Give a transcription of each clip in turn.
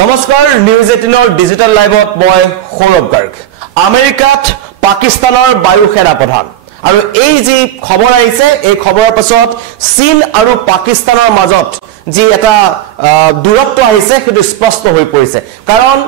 নমস্কাৰ news 18 digital লাইভত মই সৌৰভ গাৰ্গ আমেৰিকাত পাকিস্তানৰ বায়ু সেনা প্ৰধান আৰু এই যি খবৰ আহিছে এই খবৰৰ পাছত চীন আৰু পাকিস্তানৰ মাজত যি এটা দূৰত্ব আহিছে সেইটো স্পষ্ট হৈ পৰিছে কাৰণ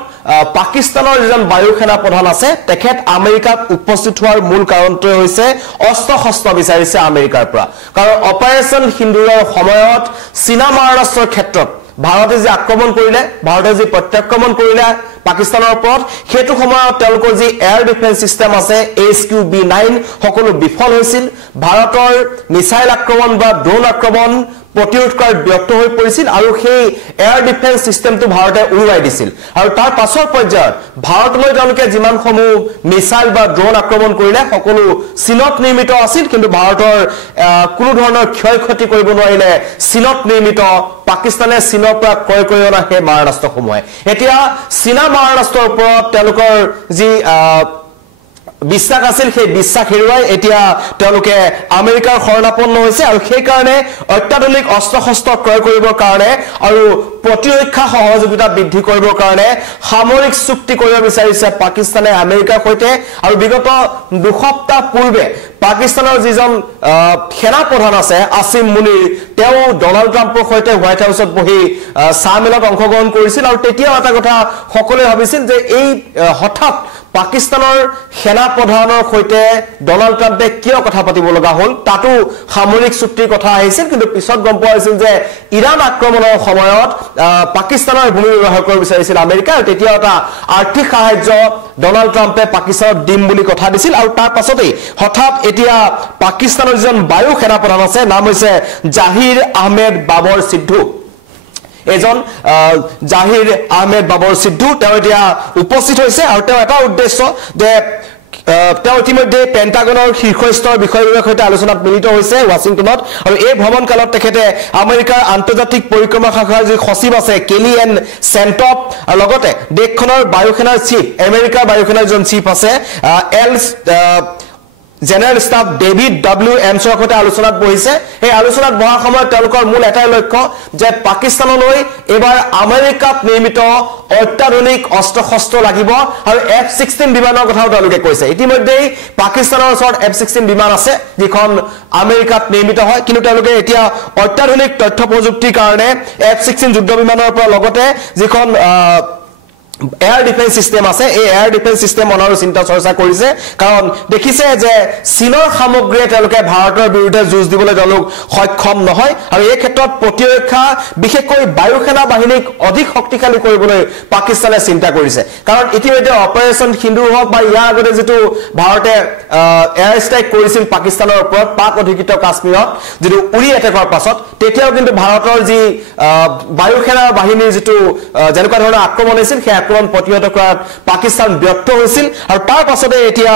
পাকিস্তানৰ যিজন বায়ু সেনা প্ৰধান আছে তেখেত আমেৰিকাত উপস্থিত হোৱাৰ মূল কাৰণটো হৈছে অস্ত্ৰ বিচাৰিছে আমেৰিকাৰ পৰা কাৰণ অপাৰেচন সিন্দুৰৰ সময়ত চীনা মাৰাষ্ট্ৰৰ ক্ষেত্ৰত ভাৰতে যে আক্ৰমণ কৰিলে ভাৰতে যে প্ৰত্যাক্ৰমণ কৰিলে পাকিস্তানৰ ওপৰত হেতু সময়ত তেওঁলোকৰ যি এয়াৰ ডিফেন্স সিস্টেম আছে HQ-B9 সকলো বিফল হৈছিল ভাৰতৰ মিসাইল আক্ৰমণ বা ড্ৰোন আক্ৰমণ প্ৰতিৰোধ কৰাত ব্যৰ্থ হৈ পৰিছিল আৰু সেই এয়াৰ ডিফেন্স সিস্টেমটো ভাৰতে উৰুৱাই দিছিল আৰু তাৰ পাছৰ পৰ্যায়ত ভাৰতলৈ তেওঁলোকে যিমান সমূহ মিসাইল বা ড্ৰোন আক্ৰমণ কৰিলে সকলো চীনত নিৰ্মিত আছিল কিন্তু ভাৰতৰ কোনো ধৰণৰ ক্ষয়ক্ষতি কৰিব নোৱাৰিলে চীনত নিৰ্মিত পাকিস্তানে চীনৰ পৰা ক্ৰয় কৰি অনা সেই মাৰাষ্ট্ৰসমূহে এতিয়া চীনা মাৰাষ্ট্ৰৰ ওপৰত তেওঁলোকৰ যি বিশ্বাস আছিল সেই বিশ্বাস হেৰুৱাই এতিয়া তেওঁলোকে আমেৰিকাৰ শৰণাপন্ন হৈছে আৰু সেই কাৰণে অত্যাধুনিক অস্ত্ৰ ক্ৰয় কৰিবৰ কাৰণে আৰু প্ৰতিৰক্ষা সহযোগিতা বৃদ্ধি কৰিবৰ কাৰণে সামৰিক চুক্তি কৰিব বিচাৰিছে পাকিস্তানে আমেৰিকাৰ সৈতে আৰু বিগত দুসপ্তাহ পূৰ্বে পাকিস্তানৰ যিজন সেনা প্ৰধান আছে আসিম মুনিৰ তেওঁ ডনাল্ড ট্ৰাম্পৰ সৈতে হোৱাইট হাউছত বহি সামিলত অংশগ্ৰহণ কৰিছিল আৰু তেতিয়া এটা কথা সকলোৱে ভাবিছিল যে এই হঠাৎ পাকিস্তানৰ সেনা প্ৰধানৰ সৈতে ডনাল্ড ট্ৰাম্পে কিয় কথা পাতিব লগা হ'ল তাতো সামৰিক চুক্তিৰ কথা আহিছিল কিন্তু পিছত গম পোৱা হৈছিল যে ইৰাণ আক্ৰমণৰ সময়ত পাকিস্তানৰ ভূমি ব্যৱহাৰ কৰিব বিচাৰিছিল আমেৰিকা আৰু তেতিয়া এটা আৰ্থিক সাহায্য ডনাল্ড ট্ৰাম্পে পাকিস্তানত দিম বুলি কথা দিছিল আৰু তাৰ পাছতেই হঠাৎ এতিয়া পাকিস্তানৰ যিজন বায়ু সেনা প্ৰধান আছে নাম হৈছে জাহিৰ আহমেদ বাবৰ সিদ্ধু এজন জাহিৰ আহমেদ বাবৰ সিদ্ধু তেওঁ এতিয়া উপস্থিত হৈছে আৰু তেওঁ এটা উদ্দেশ্য যে তেওঁ ইতিমধ্যে পেন্টাগনৰ শীৰ্ষস্তৰ বিষয়বোৰৰ সৈতে আলোচনাত মিলিত হৈছে ৱাশ্বিংটনত আৰু এই ভ্ৰমণ কালত তেখেতে আমেৰিকাৰ আন্তৰ্জাতিক পৰিক্ৰমা শাখাৰ যি সচিব আছে কেলি এন সেন্টপ আৰু লগতে দেশখনৰ বায়ু সেনাৰ চিফ আমেৰিকাৰ বায়ু সেনাৰ জন চিফ আছে জেনাৰেল ষ্টাফ ডেভিড ডব্লিউ এমছৰ সৈতে আলোচনাত বহিছে এই আলোচনাত বহাৰ সময়ত তেওঁলোকৰ মূল এটাই লক্ষ্য যে পাকিস্তানলৈ এবাৰ আমেৰিকাত নিৰ্মিত অত্যাধুনিক অস্ত্ৰ লাগিব আৰু F-16 বিমানৰ কথাও তেওঁলোকে কৈছে ইতিমধ্যেই পাকিস্তানৰ ওচৰত F-16 বিমান আছে যিখন আমেৰিকাত নিৰ্মিত হয় কিন্তু তেওঁলোকে এতিয়া অত্যাধুনিক তথ্য প্ৰযুক্তিৰ কাৰণে F-16 যুদ্ধ বিমানৰ পৰা লগতে যিখন এয়াৰ ডিফেন্স সিস্টেম আছে এই এয়াৰ ডিফেন্স সিস্টেম অনাৰো চিন্তা চৰ্চা কৰিছে কাৰণ দেখিছে যে চীনৰ সামগ্ৰীয়ে তেওঁলোকে ভাৰতৰ বিৰুদ্ধে যুঁজ দিবলৈ তেওঁলোক সক্ষম নহয় আৰু এই ক্ষেত্ৰত প্ৰতিৰক্ষা বিশেষকৈ বায়ু সেনা বাহিনীক অধিক শক্তিশালী কৰিবলৈ পাকিস্তানে চিন্তা কৰিছে কাৰণ ইতিমধ্যে অপাৰেচন সিন্দুৰ হওক বা ইয়াৰ আগতে যেটো ভাৰতে এয়াৰ ষ্ট্ৰাইক কৰিছিল পাকিস্তানৰ ওপৰত পাক অধিকৃত কাশ্মীৰত যেটো উৰি এটেকৰ পাছত তেতিয়াও কিন্তু ভাৰতৰ যি বায়ু সেনা বাহিনীৰ যেটো যেনেকুৱা ধৰণৰ আক্ৰমণ হৈছিল সেই আক্ৰমণ প্ৰতিহত কৰাত পাকিস্তান ব্যৰ্থ হৈছিল আৰু তাৰ পাছতে এতিয়া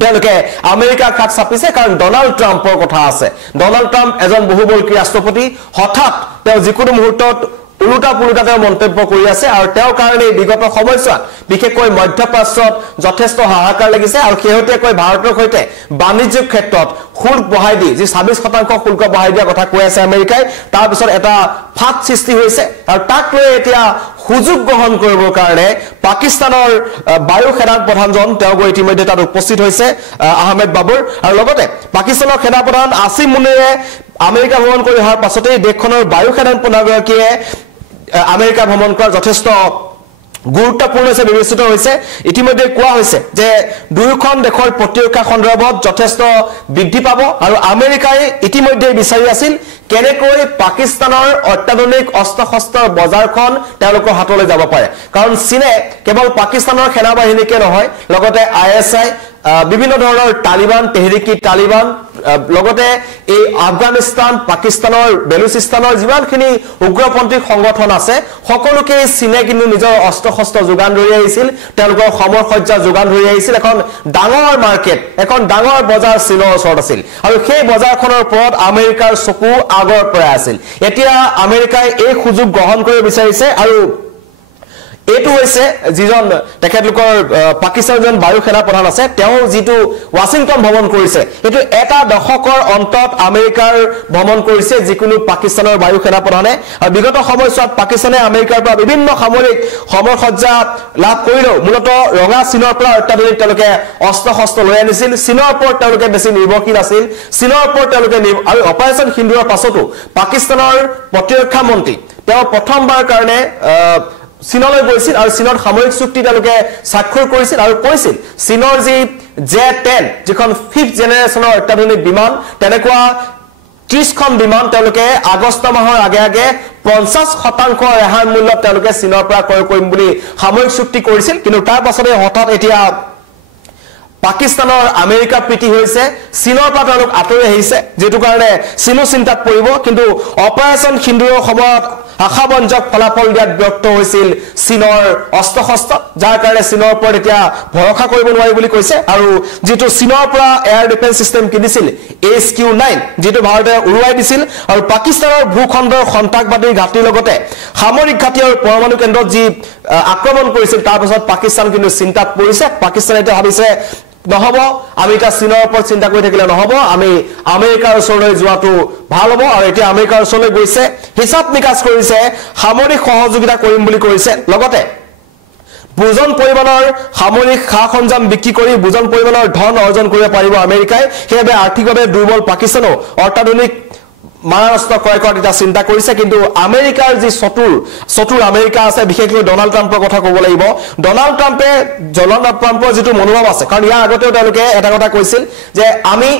তেওঁলোকে আমেৰিকাৰ কাষ চাপিছে কাৰণ ডনাল্ড ট্ৰাম্পৰ কথা আছে ডনাল্ড ট্ৰাম্প এজন বহুবল্কী ৰাষ্ট্ৰপতি হঠাৎ তেওঁ যিকোনো মুহূৰ্তত উলুটা পুলুটা তেওঁ মন্তব্য কৰি আছে আৰু তেওঁৰ কাৰণে বিগত সময়ছোৱাত বিশেষকৈ মধ্যপ্ৰাচ্যত যথেষ্ট হাহাকাৰ লাগিছে আৰু শেহতীয়াকৈ ভাৰতৰ সৈতে বাণিজ্যিক ক্ষেত্ৰত শুল্ক বঢ়াই দি যি 26% শুল্ক বঢ়াই দিয়া কথা কৈ আছে আমেৰিকাই তাৰ পিছত এটা ফাট সৃষ্টি হৈছে আৰু তাক লৈ এতিয়া সুযোগ গ্ৰহণ কৰিবৰ কাৰণে পাকিস্তানৰ বায়ু সেনা প্ৰধানজন তেওঁ গৈ ইতিমধ্যে তাত উপস্থিত হৈছে আহমেদ বাবৰ আৰু লগতে পাকিস্তানৰ সেনা প্ৰধান আসিম মুনিৰে আমেৰিকা ভ্ৰমণ কৰি অহাৰ পাছতেই দেশখনৰ বায়ু সেনা প্ৰধানগৰাকীয়ে আমেৰিকা ভ্ৰমণ কৰা যথেষ্ট গুৰুত্বপূৰ্ণ হিচাপে বিবেচিত হৈছে ইতিমধ্যে কোৱা হৈছে যে দুয়োখন দেশৰ প্ৰতিৰক্ষা সন্দৰ্ভত যথেষ্ট বৃদ্ধি পাব আৰু আমেৰিকাই ইতিমধ্যে বিচাৰি আছিল কেনেকৈ পাকিস্তানৰ অত্যাধুনিক অস্ত্ৰ বজাৰখন তেওঁলোকৰ হাতলৈ যাব পাৰে কাৰণ চীনে কেৱল পাকিস্তানৰ সেনা বাহিনীকে নহয় লগতে ISI বিভিন্ন ধৰণৰ তালিবান তেহৰিকি তালিবান লগতে এই আফগানিস্তান পাকিস্তানৰ বেলুচিস্তানৰ যিমানখিনি উগ্ৰপন্থী সংগঠন আছে সকলোকে চীনে কিন্তু নিজৰ অস্ত্ৰ যোগান ধৰি আহিছিল তেওঁলোকৰ সমৰসজ্জা যোগান ধৰি আহিছিল এখন ডাঙৰ মাৰ্কেট এখন ডাঙৰ বজাৰ চীনৰ ওচৰত আছিল আৰু সেই বজাৰখনৰ ওপৰত আমেৰিকাৰ চকু আগৰ পৰা আছিল এতিয়া আমেৰিকাই এই সুযোগ গ্ৰহণ কৰিব বিচাৰিছে আৰু এইটো হৈছে যিজন তেখেতলোকৰ পাকিস্তানৰ জন বায়ু সেনা প্ৰধান আছে তেওঁ যেটো ওয়াশিংটন ভ্ৰমণ কৰিছে এটো এটা দশকৰ অন্তত আমেৰিকাৰ ভ্ৰমণ কৰিছে যিকোনো পাকিস্তানৰ বায়ু সেনা প্ৰধানে আৰু বিগত সময়ছোৱাত পাকিস্তানে আমেৰিকাৰ পৰা বিভিন্ন সামৰিক সমৰসজ্জা লাভ কৰিলেও মূলত ৰঙা চীনৰ পৰা অত্যাধুনিক তেওঁলোকে অস্ত্ৰ শস্ত্ৰ লৈ আনিছিল চীনৰ ওপৰত তেওঁলোকে বেছি নিৰ্ভৰশীল আছিল চীনৰ ওপৰত তেওঁলোকে আৰু অপাৰেচন সিন্দুৰৰ পাছতো পাকিস্তানৰ প্ৰতিৰক্ষা মন্ত্ৰী তেওঁ প্ৰথমবাৰ কাৰণে চীনলৈ গৈছিল আৰু চীনৰ সামৰিক চুক্তি তেওঁলোকে স্বাক্ষৰ কৰিছিল আৰু কৈছিল চীনৰ যি J-10 যিখন 5th জেনাৰেচনৰ অত্যাধুনিক বিমান তেনেকুৱা 30খন বিমান তেওঁলোকে আগষ্ট মাহৰ আগে 50% ৰেহাই মূল্যত তেওঁলোকে চীনৰ পৰা ক্ৰয় কৰিম বুলি সামৰিক চুক্তি কৰিছিল কিন্তু তাৰ পাছতে হঠাৎ এতিয়া পাকিস্তানৰ আমেৰিকা প্ৰীতি হৈছে চীনৰ পৰা তেওঁলোক আঁতৰি আহিছে যেটো কাৰণে চীনো চিন্তাত পৰিব কিন্তু অপাৰেচন সিন্দুৰৰ সময়ত আশাবঞ্জক ফলাফল দিয়াত ব্যক্ত হৈছিল চীনৰ অস্ত্ৰ-শস্ত্ৰ যাৰ কাৰণে চীনৰ ওপৰত এতিয়া ভৰসা কৰিব নোৱাৰি বুলি কৈছে আৰু যেটো চীনৰ পৰা এয়াৰ ডিফেন্স সিস্টেম কিনিছিল HQ-9 যেটো ভাৰতে উৰুৱাই দিছিল আৰু পাকিস্তানৰ ভূখণ্ডৰ সন্ত্ৰাসবাদী ঘাটিৰ লগতে সামৰিক ঘাটি আৰু পৰমাণু কেন্দ্ৰত যি আক্ৰমণ কৰিছিল তাৰ পাছত পাকিস্তান কিন্তু চিন্তাত পৰিছে পাকিস্তানে এটা ভাবিছে নহব আমি এটা চীনৰ ওপৰত চিন্তা কৰি থাকিলে নহব আমি আমেৰিকাৰ ওচৰলৈ যোৱাটো ভাল হ'ব আৰু এতিয়া আমেৰিকাৰ ওচৰলৈ গৈছে হিচাপ নিকাচ কৰিছে সামৰিক সহযোগিতা কৰিম বুলি কৈছে লগতে বুজন পৰিমাণৰ সামৰিক সা-সৰঞ্জাম বিক্ৰী কৰি বুজন পৰিমাণৰ ধন অৰ্জন কৰিব পাৰিব আমেৰিকাই সেইবে আৰ্থিকভাৱে দুৰ্বল পাকিস্তানো অত্যাধুনিক মাৰাস্ত্ৰ ক্ৰয় কৰাৰ এটা চিন্তা কৰিছে কিন্তু আমেৰিকাৰ যি চতুৰ আমেৰিকা আছে বিশেষকৈ ডনাল্ড ট্ৰাম্পৰ কথা ক'ব লাগিব ডনাল্ড ট্ৰাম্পৰ যেটো মনোভাৱ আছে কাৰণ ইয়াৰ আগতেও তেওঁলোকে এটা কথা কৈছিল যে আমি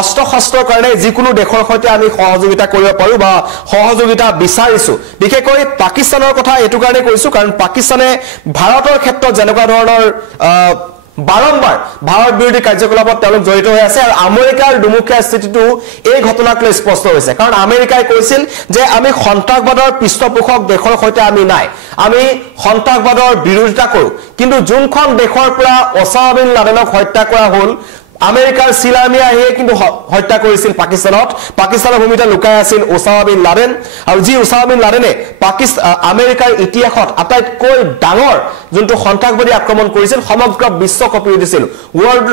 অস্ত্ৰ শস্ত্ৰৰ কাৰণে যিকোনো দেশৰ সৈতে আমি সহযোগিতা কৰিব পাৰো বা সহযোগিতা বিচাৰিছো বিশেষকৈ পাকিস্তানৰ কথা এটো কাৰণে কৈছো কাৰণ পাকিস্তানে ভাৰতৰ ক্ষেত্ৰত যেনেকুৱা ধৰণৰ বাৰম্বাৰ ভাৰত বিৰোধী কাৰ্যকলাপত তেওঁলোক জড়িত হৈ আছে আৰু আমেৰিকাৰ দুমুখীয়া স্থিতিটো এই ঘটনাক লৈ স্পষ্ট হৈছে কাৰণ আমেৰিকাই কৈছিল যে আমি সন্ত্ৰাসবাদৰ পৃষ্ঠপোষক দেশৰ সৈতে আমি নাই আমি সন্ত্ৰাসবাদৰ বিৰোধিতা কৰো কিন্তু যোনখন দেশৰ পৰা ওসামা বিন লাডেনক হত্যা কৰা হ'ল আমেৰিকাৰ সিলামিয়া আহি কিন্তু হত্যা কৰিছিল পাকিস্তানৰ ভূমিতে লুকাই আছিল ওসামা বিন লাডেন আৰু যি ওসামা বিন লাডেনে আমেৰিকাৰ ইতিহাসত আটাইতকৈ ডাঙৰ যোনটো সন্ত্ৰাসবাদী আক্ৰমণ কৰিছিল সমগ্ৰ বিশ্ব কঁপি উঠিছিল ওয়াৰ্ল্ড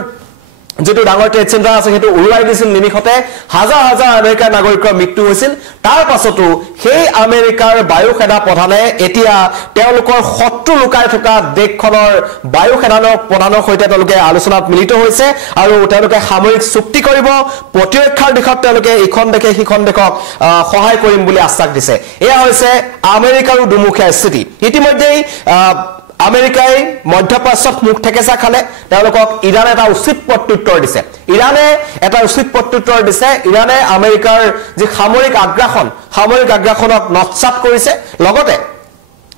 যেটো ডাঙৰ ট্ৰেড চেণ্টাৰ আছে হেতু উৰুৱাই দিছিল নিমিখতে হাজাৰ হাজাৰ আমেৰিকাৰ নাগৰিকৰ মৃত্যু হৈছিল তাৰ পাছতো সেই আমেৰিকাৰ বায়ু সেনা প্ৰধানে এতিয়া তেওঁলোকৰ শত্ৰু লুকাই থকা দেশখনৰ বায়ু সেনা প্ৰধানৰ সৈতে তেওঁলোকে আলোচনাত মিলিত হৈছে আৰু তেওঁলোকে সামৰিক চুক্তি কৰিব প্ৰতিৰক্ষাৰ দিশত তেওঁলোকে ইখন দেশে সিখন দেশক সহায় কৰিম বুলি আশ্বাস দিছে এয়া হৈছে আমেৰিকাৰ দুমুখীয়া স্থিতি ইতিমধ্যেই আমেৰিকাই মধ্যপ্ৰাচ্যত মুখ ঠেকেচা খালে তেওঁলোকক ইৰানে এটা উচিত প্ৰত্যুত্তৰ দিছে ইৰানে আমেৰিকাৰ যি সামৰিক আগ্ৰাসনক নৎসাত কৰিছে লগতে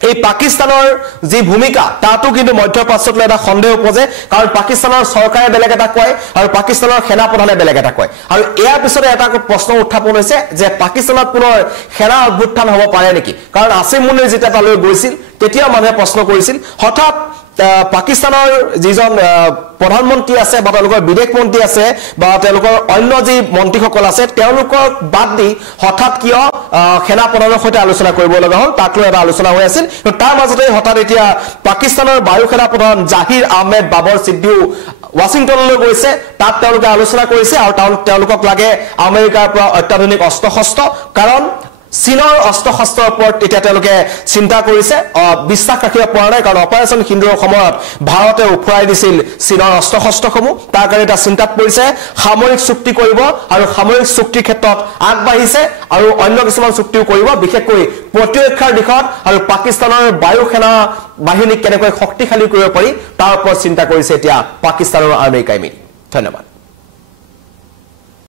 এই পাকিস্তানৰ যি ভূমিকা তাতো কিন্তু মধ্যপ্ৰাচ্যত এটা সন্দেহ উপজে কাৰণ পাকিস্তানৰ চৰকাৰে বেলেগ এটা কয় আৰু পাকিস্তানৰ সেনা প্ৰধানে বেলেগ এটা কয় আৰু ইয়াৰ পিছতে এটা প্ৰশ্ন উত্থাপন হৈছে যে পাকিস্তানত পুনৰ সেনা অভ্যুত্থান হ'ব পাৰে নেকি কাৰণ আসিম মুনিৰ যেতিয়া তালৈ গৈছিল তেতিয়া মানুহে প্ৰশ্ন কৰিছিল হঠাৎ পাকিস্তানৰ যিজন প্ৰধানমন্ত্ৰী আছে বা তেওঁলোকৰ বিদেশ মন্ত্ৰী আছে বা তেওঁলোকৰ অন্য যি মন্ত্ৰীসকল আছে তেওঁলোকক বাদ দি হঠাৎ কিয় সেনা প্ৰধানৰ সৈতে আলোচনা কৰিব লগা হ'ল তাক লৈ এটা আলোচনা হৈ আছিল তাৰ মাজতে হঠাৎ এতিয়া পাকিস্তানৰ বায়ু সেনা প্ৰধান জাহিৰ আহমেদ বাবৰ সিদ্দিও ওয়াশিংটনলৈ গৈছে তাত তেওঁলোকে আলোচনা কৰিছে আৰু তেওঁলোকক লাগে আমেৰিকাৰ পৰা অত্যাধুনিক অস্ত্ৰ শস্ত্ৰ কাৰণ চীনৰ অস্ত্ৰ শস্ত্ৰৰ ওপৰত এতিয়া তেওঁলোকে চিন্তা কৰিছে বিশ্বাস ৰাখিব পৰা নাই কাৰণ অপাৰেচন সিন্দুৰৰ সময়ত ভাৰতে উফৰাই দিছিল চীনৰ অস্ত্ৰ শস্ত্ৰসমূহ তাৰ কাৰণে এটা চিন্তাত পৰিছে সামৰিক চুক্তি কৰিব আৰু সামৰিক চুক্তিৰ ক্ষেত্ৰত আগবাঢ়িছে আৰু অন্য কিছুমান চুক্তিও কৰিব বিশেষকৈ প্ৰতিৰক্ষাৰ দিশত আৰু পাকিস্তানৰ বায়ু সেনা বাহিনীক কেনেকৈ শক্তিশালী কৰিব পাৰি তাৰ ওপৰত চিন্তা কৰিছে এতিয়া পাকিস্তানৰ আমেৰিকাই মিলি ধন্যবাদ